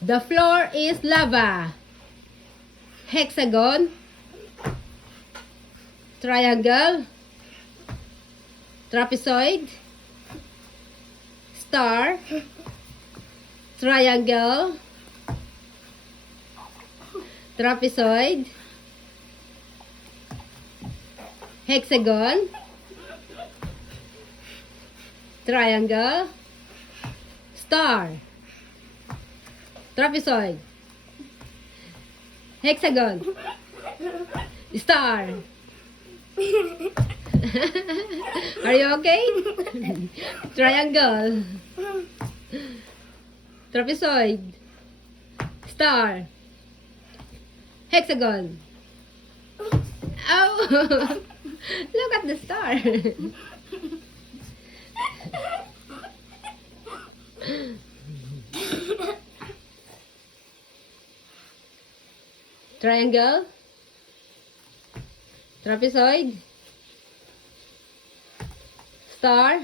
The floor is lava. Hexagon. Triangle. Trapezoid. Star. Triangle. Trapezoid. Hexagon. Triangle. Star. Trapezoid. Hexagon. Star. Are you okay? Triangle. Trapezoid. Star. Hexagon. Oh! Look at the star. Triangle. Trapezoid. Star.